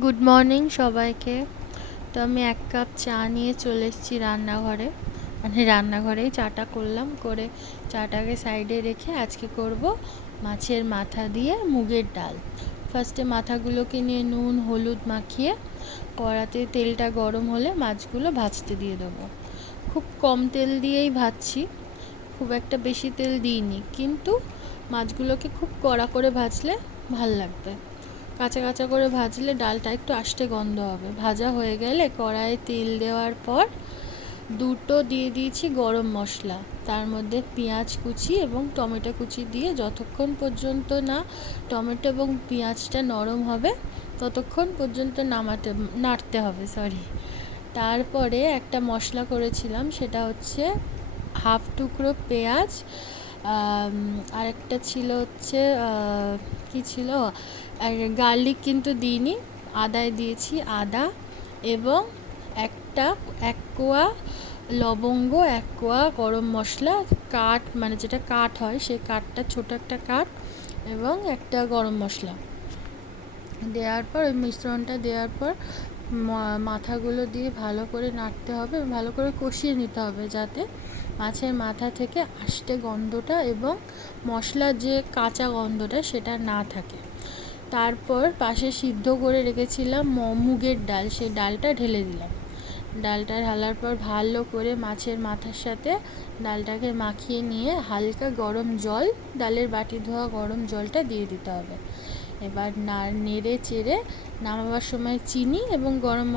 Good morning সবাইকে। তো আমি 1 কাপ চা নিয়ে চলে এসেছি রান্নাঘরে, মানে রান্নাঘরেই চাটা করলাম, করে চাটাকে সাইডে রেখে আজকে করব মাছের মাথা দিয়ে মুগের ডাল। ফার্স্টে মাথাগুলোকে নিয়ে নুন হলুদ মাখিয়ে কড়াতে তেলটা গরম হলে মাছগুলো ভাজতে দিয়ে দেবো। খুব কম তেল দিয়েই ভাজছি, খুব একটা বেশি তেল দিইনি, কিন্তু মাছগুলোকে খুব কড়া করে ভাজলে ভাল লাগবে। কাঁচা কাঁচা করে ভাজলে ডালটা একটু আষ্টে গন্ধ হবে। ভাজা হয়ে গেলে কড়াইয়ে তেল দেওয়ার পর দুটো দিয়ে দিয়েছি গরম মশলা, তার মধ্যে পেঁয়াজ কুচি এবং টমেটো কুচি দিয়ে যতক্ষণ পর্যন্ত না টমেটো এবং পেঁয়াজটা নরম হবে ততক্ষণ পর্যন্ত নাড়তে হবে। তারপরে একটা মশলা করেছিলাম, সেটা হচ্ছে হাফ টুকরো পেঁয়াজ, আরেকটা ছিল হচ্ছে কী ছিল, আর গার্লিক কিন্তু দিইনি, আদায় দিয়েছি আদা, এবং এক কোয়া লবঙ্গ, 1 কোয়া গরম মশলা কাঠ, মানে যেটা কাঠ হয় সেই কাঠটা, ছোট একটা কাঠ, এবং একটা গরম মশলা দেওয়ার পর ওই মিশ্রণটা দেওয়ার পর মাথাগুলো দিয়ে ভালো করে নাড়তে হবে, ভালো করে কষিয়ে নিতে হবে যাতে মাছের মাথা থেকে আষ্টে গন্ধটা এবং মশলার যে কাঁচা গন্ধটা সেটা না থাকে। তারপর পাশে সিদ্ধ করে রেখেছিলাম মুগের ডাল, সেই ডালটা ঢেলে দিলাম। ডালটা ঢালার পর ভালো করে মাছের মাথার সাথে ডালটাকে মাখিয়ে নিয়ে হালকা গরম জল, ডালের বাটি ধোয়া গরম জলটা দিয়ে দিতে হবে। এবার নেড়ে চেড়ে নামাবার সময় চিনি এবং গরম